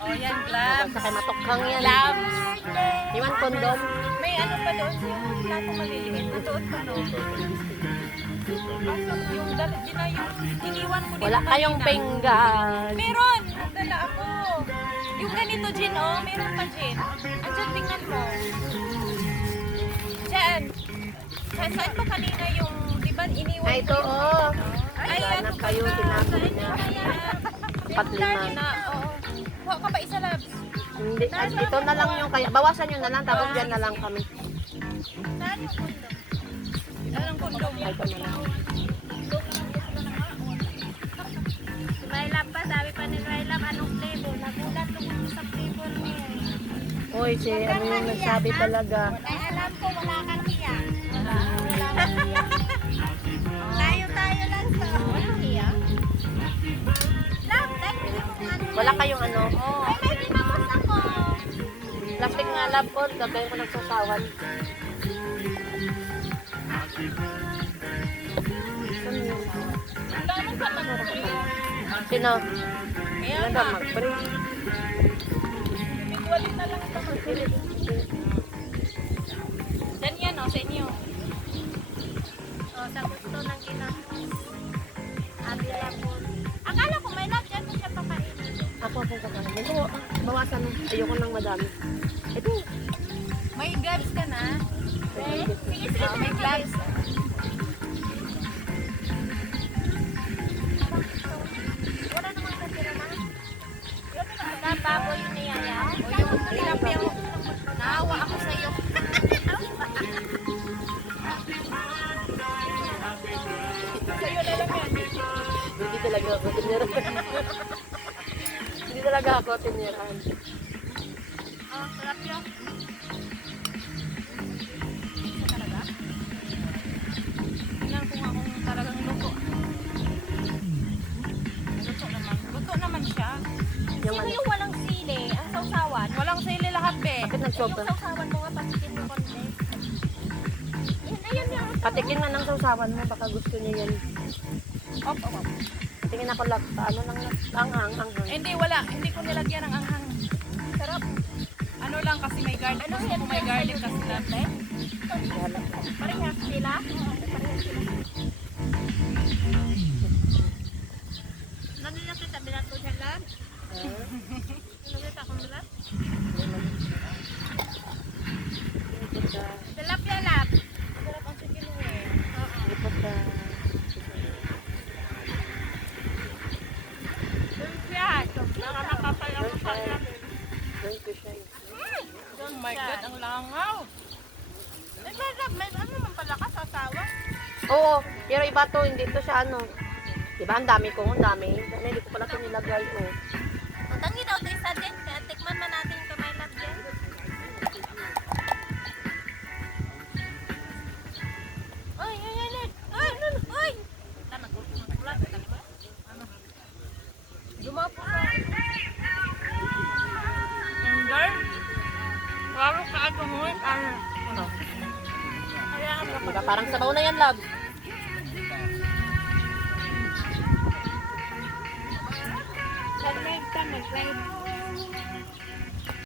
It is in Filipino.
Oh, yan, gloves. Sa kay matokhang yan. Gloves. Iwan kondom. May ano pa doon yung plato maliliit. Natuot pa no? Kaso yung iniwan ko dito Wala kayong kanina. pinggan. Meron! Nagdala ako. Yung ganito, Jin, oh. Meron pa, Jin. Andiyan, tingnan mo. Diyan. Saan pa kanina yung, di ba, iniwan Ay, ito, oh. Ay, Hanap ano kayo, ba? tinapon Saan niya. niya kaya? 4-5. Na, oo. Kuha ka pa isa, Labs. Hindi, ito na lang yung kaya. Bawasan nyo na lang, tapos dyan na lang kami. Saan yung kondom? Anong kondom? Ay, ito na lang. Si Rylap pa, sabi pa ni Rylap, anong flavor? Nagulat ko sa flavor niya. Uy, si ano yung nagsabi talaga. Ay, alam ko, wala kang hiya. Wala kang hiya. Tayo lang sa... Walang hiya? Lap, dahil hindi mo ano. Wala kayong ano. Ay, may pinapos ako. Plastic nga lab po, gagawin ko nagsasawan. Sino? Kaya Ilan nga. daw mag-break? Bigwalin na lang ito. Diyan yan, oh, sa inyo. O, sa gusto ng ginapos. Abi lang po. Akala ko may lap, dyan mo siya pakainin. Ako kakain. Ito, bawasan mo. Ayoko nang madami. Ito. May gloves ka na? Sige, sige, Oh, may gloves. Wala namang natira na. Sa baboy yung niyaya. O yung tilapia mo. Naawa ako sa iyo. Sa'yo na lang yan. Hindi talaga ako tinirahan. Hindi talaga ako tinirahan. Oh, sarap yun. Tingnan ko nga kung talagang luto. Luto naman. Luto naman siya. Yung Sino ano, yung walang sili? Ang sausawan? Walang sili lahat, be. bakit Yung nagsopa? sausawan mo nga, patikin mo konti. Ayun yung... Patikin na ng sausawan mo, baka gusto niya yan. Op, op, op. Tingin ako lang, ano lang, anghang. Hindi, wala. Hindi ko nilagyan ng anghang. Sarap. Ano lang kasi may garlic. Ano Gusto yan? ko may garlic kasi lahat. Parehas sila? Parehas sila. Nanilaki sa bilat ko dyan lang? Nanilaki akong bilat? Tilapia lap. Sarap ang chicken wing. Ipot ka. Lumpia. Nakamakapal ako sa lap. Doon ko siya. Oh my God, ang langaw. Eh, lap, may ano man pala ka sa asawa? Oo, pero iba to, hindi to siya ano. Diba, ang dami ko, ang dami. Hindi ko pala ito nilagay ko. Tangi daw tayo sa din. Kaya tikman man natin yung kamay lap yan. Ay, ay, ay, ay. Ay, ay. Tama ko. Wala ka tama. Dumapo ka. Girl, klaro ka ito mo. Ano? Diba, parang sabaw na yan, love. Nag-live ka, nag-live.